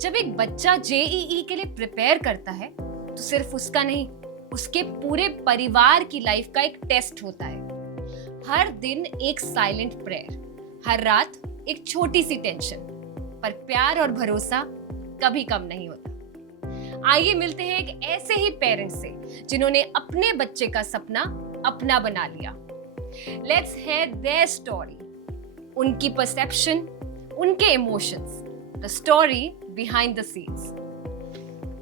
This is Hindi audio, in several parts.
जब एक बच्चा जेईई के लिए प्रिपेयर करता है तो सिर्फ उसका नहीं, उसके पूरे परिवार की लाइफ का एक टेस्ट होता है। हर दिन एक साइलेंट प्रेयर, हर रात एक छोटी सी टेंशन, पर प्यार और भरोसा कभी कम नहीं होता। आइए मिलते हैं एक ऐसे ही पेरेंट्स से जिन्होंने अपने बच्चे का सपना अपना बना लिया। लेट्स हियर देयर स्टोरी, उनकी परसेप्शन, उनके emotions, the story behind the scenes.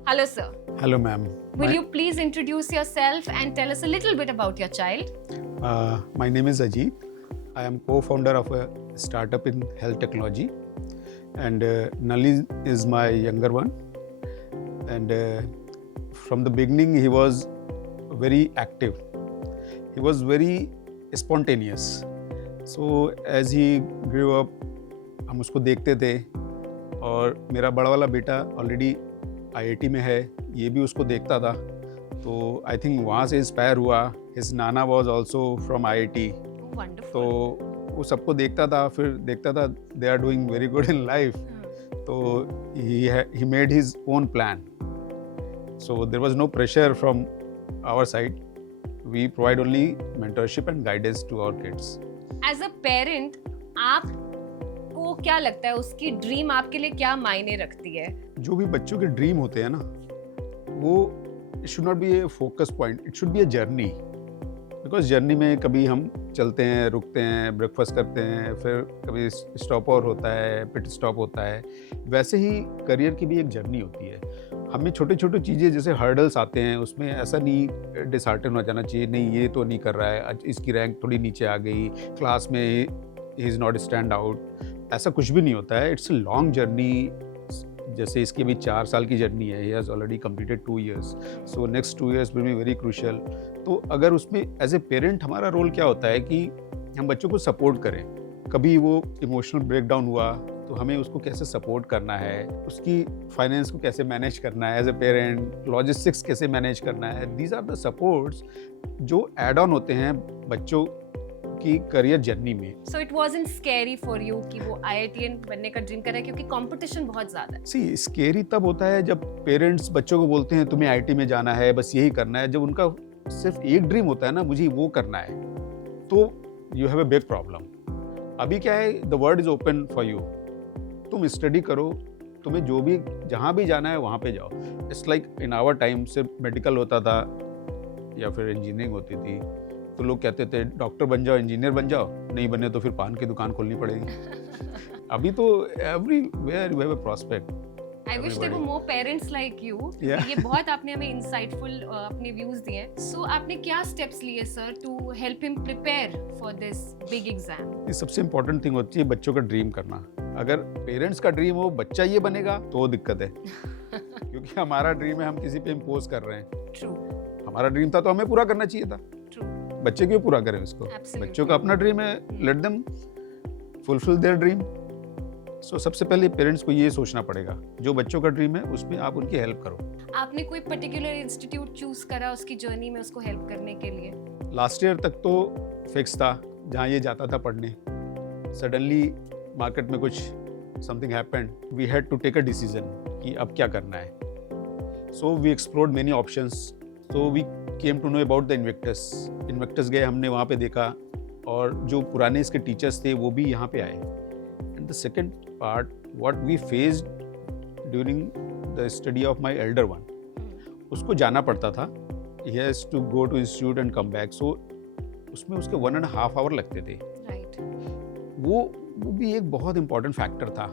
Hello sir. Hello ma'am. Will you please introduce yourself and tell us a little bit about your child? My name is Ajit. I am co-founder of a startup in health technology, and Nali is my younger one. And from the beginning, he was very active. He was very spontaneous. So as he grew up, हम उसको देखते थे। और मेरा बड़ा वाला बेटा ऑलरेडी आईआईटी में है, ये भी उसको देखता था, तो आई थिंक वहाँ से इंस्पायर हुआ। His Nana was also from IIT, तो वो सबको देखता था, फिर देखता था they are doing very good in life, तो he made his own plan. So there was no pressure from our side, we provide only mentorship and guidance to our kids. As a parent आप को क्या लगता है, उसकी ड्रीम आपके लिए क्या मायने रखती है? जो भी बच्चों के ड्रीम होते हैं ना, वो it should not be A focus point, it should be a journey. Because journey में कभी हम चलते हैं, रुकते हैं, ब्रेकफास्ट करते हैं, फिर कभी स्टॉप ओवर होता है, पिट स्टॉप होता है। वैसे ही करियर की भी एक जर्नी होती है। हमें छोटे छोटे चीज़ें जैसे हर्डल्स आते हैं, उसमें ऐसा नहीं डिसहार्टन हो जाना चाहिए, नहीं ये तो नहीं कर रहा है, आज इसकी रैंक थोड़ी नीचे आ गई, क्लास में he is not stand out, ऐसा कुछ भी नहीं होता है। It's a long journey. जैसे इसकी अभी 4 साल की जर्नी है, he has already completed 2 years, so next 2 years will be very crucial. तो अगर उसमें एज ए पेरेंट हमारा रोल क्या होता है कि हम बच्चों को सपोर्ट करें। कभी वो इमोशनल ब्रेकडाउन हुआ तो हमें उसको कैसे सपोर्ट करना है, उसकी फाइनेंस को कैसे मैनेज करना है एज ए पेरेंट, लॉजिस्टिक्स कैसे मैनेज करना है। दीज आर द सपोर्ट्स जो एड ऑन होते हैं बच्चों की करियर जर्नी में। So it wasn't scary for you कि वो IITian बनने का ड्रीम कर रहा है, क्योंकि कंपटीशन बहुत ज्यादा है। सी स्केरी तब होता है जब पेरेंट्स बच्चों को बोलते हैं तुम्हें आईटी में जाना है, बस यही करना है। जब उनका सिर्फ एक ड्रीम होता है ना, मुझे वो करना है, तो you have a big problem. अभी क्या है, the world is open for you. तुम स्टडी करो, तुम्हें जो भी जहाँ भी जाना है वहाँ पे जाओ। It's like in our time सिर्फ मेडिकल होता था या फिर इंजीनियरिंग होती थी, तो लोग कहते थे डॉक्टर बन जाओ, इंजीनियर बन जाओ, नहीं बने तो फिर पान की दुकान खोलनी पड़ेगी। अभी तो everywhere you have a prospect. I wish there were more parents like you. Yeah. ये बहुत आपने हमें insightful अपने views दिए। So आपने क्या steps लिए sir to help him prepare for this big exam? ये सबसे इम्पोर्टेंट थिंग होती है बच्चों का ड्रीम करना। अगर पेरेंट्स का ड्रीम हो बच्चा ये बनेगा तो दिक्कत है, क्योंकि हमारा ड्रीम है, हम किसी पे इम्पोज कर रहे हैं। True. हमारा ड्रीम था तो हमें पूरा करना चाहिए था। True. बच्चे क्यों पूरा करें उसको? Absolutely. बच्चों का अपना ड्रीम है, let them fulfil their dream. So सबसे पहले पेरेंट्स को ये सोचना पड़ेगा, जो बच्चों का ड्रीम है उसमें आप उनकी हेल्प करो। आपने कोई पर्टिकुलर इंस्टीट्यूट चूज करा उसकी जर्नी में उसको हेल्प करने के लिए? लास्ट ईयर तक तो फिक्स था जहाँ ये जाता था पढ़ने। सडनली मार्केट में कुछ something happened, we had to take a decision कि अब क्या करना है। So we explored many options, so we came to know about the investors गए, हमने वहाँ पे देखा, और जो पुराने इसके टीचर्स थे वो भी यहाँ पे आए। And the second part what we faced during the study of my elder one, उसको जाना पड़ता था, he has to go to institute and come back, so उसमें उसके 1.5 hour लगते थे। Right. वो भी एक बहुत इंपॉर्टेंट फैक्टर था।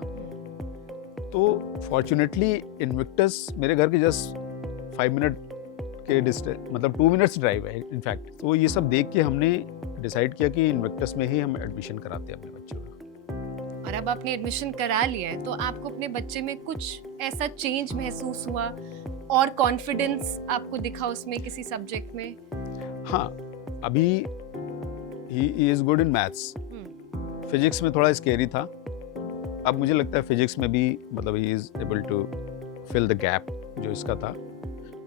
तो फॉर्चुनेटली इन्विक्टस मेरे घर के जस्ट 5 मिनट के डिस्टेंस, मतलब 2 minutes ड्राइव है इनफैक्ट। तो ये सब देख के हमने डिसाइड किया कि इन्विक्टस में ही हम एडमिशन कराते हैं अपने बच्चों का। और अब आपने एडमिशन करा लिया है, तो आपको अपने बच्चे में कुछ ऐसा चेंज महसूस हुआ और कॉन्फिडेंस आपको दिखा उसमें किसी सब्जेक्ट में? हाँ, अभी he is good in maths. Physics में थोड़ा स्केरी था, अब मुझे लगता है फिजिक्स में भी मतलब he is able to fill the gap जो इसका था,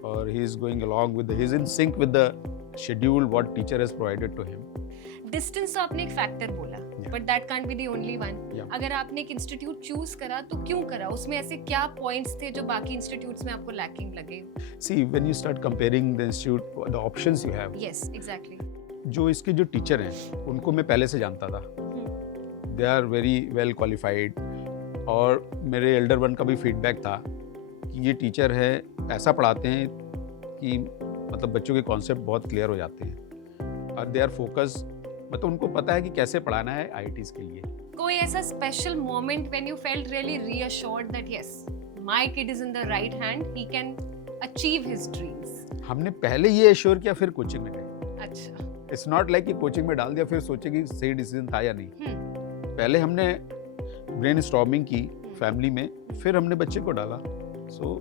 और he is going along with, he is in sync with the schedule what teacher has provided to him. Distance तो आपने एक फैक्टर बोला, Yeah. But that can't be the only one. Yeah. अगर आपने एक इंस्टीट्यूट चूज करा तो क्यों करा? उसमें ऐसे क्या पॉइंट्स थे जो बाकी इंस्टीट्यूट्स में आपको लैकिंग लगे? See, when you start comparing the institute, the options you have, yes exactly. जो इसके जो टीचर हैं उनको मैं पहले से जानता था. They are very well qualified, और मेरे एल्डर वन का भी फीडबैक था कि ये टीचर है, ऐसा पढ़ाते हैं कि मतलब बच्चों के कॉन्सेप्ट बहुत क्लियर हो जाते हैं, और दे आर फोकस, मतलब उनको पता है कि कैसे पढ़ाना है आईआईटीज़ के लिए. कोई ऐसा special moment when you felt really reassured that yes my kid is in the right hand, he can achieve his dreams? हमने पहले ये एश्योर किया, फिर कोचिंग में गए. अच्छा. इट्स नॉट लाइक कि कोचिंग में डाल दिया फिर सोचे कि सही डिसीजन था या नहीं. पहले हमने ब्रेन स्टॉर्मिंग की फैमिली में, फिर हमने बच्चे को डाला. सो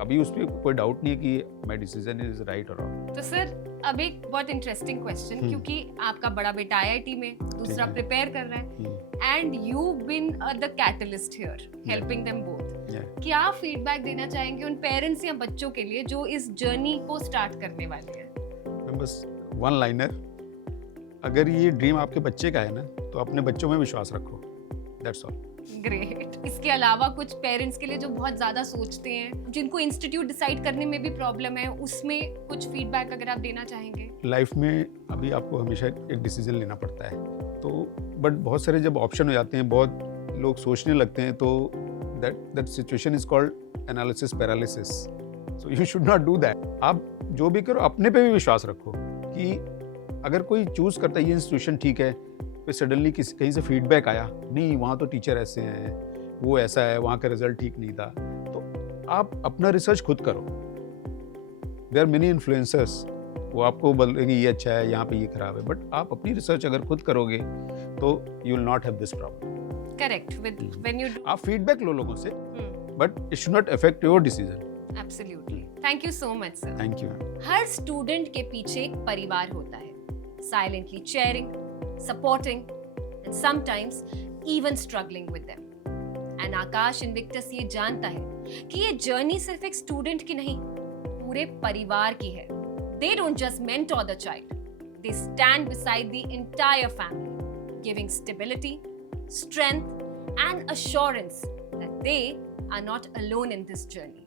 अभी उस पर कोई डाउट नहीं है कि माय डिसीजन इज राइट और रॉन्ग. तो सर अब एक बहुत इंटरेस्टिंग क्वेश्चन, क्योंकि आपका बड़ा बेटा आईआईटी में, दूसरा है. प्रिपेयर कर रहा है, and you been the catalyst here helping them both. क्या फीडबैक देना चाहेंगे उन पेरेंट्स या बच्चों के लिए जो इस जर्नी को स्टार्ट करने वाले हैं? बस वन लाइनर, अगर ये ड्रीम आपके बच्चे का है ना, तो अपने बच्चों में विश्वास रखो. That's all. ग्रेट. इसके अलावा कुछ पेरेंट्स के लिए जो बहुत ज्यादा सोचते हैं, जिनको इंस्टीट्यूट डिसाइड करने में भी प्रॉब्लम है, उसमें कुछ फीडबैक अगर आप देना चाहेंगे? लाइफ में अभी आपको हमेशा एक डिसीजन लेना पड़ता है, तो बट बहुत सारे जब ऑप्शन हो जाते हैं, बहुत लोग सोचने लगते हैं, तो that situation is called analysis paralysis. So you should not do that. आप जो भी करो अपने पे भी विश्वास रखो कि अगर कोई चूज करता है ये इंस्टीट्यूशन ठीक है, फिर सडनली कहीं से फीडबैक आया, नहीं वहाँ तो टीचर ऐसे हैं, वो ऐसा है, वहाँ का रिजल्ट ठीक नहीं था, तो आप अपना रिसर्च खुद करो. देयर आर मेनी इन्फ्लुएंसर्स, वो आपको बोलेंगे ये अच्छा है, यहाँ पे ये खराब है, बट आप अपनी रिसर्च अगर खुद करोगे तो you will not have this problem. Correct. With when you आप फीडबैक लो लोगों से, but it should not affect your decision. Absolutely. Thank you so much sir. Thank you. हर स्टूडेंट के पीछे एक परिवार होता है, silently cheering, supporting and sometimes even struggling with them. And Aakash Invictus ये जानता है कि ये जर्नी सिर्फ एक स्टूडेंट की नहीं, पूरे परिवार की है. They don't just mentor the child, they stand beside the entire family, giving stability, strength, and assurance that they are not alone in this journey.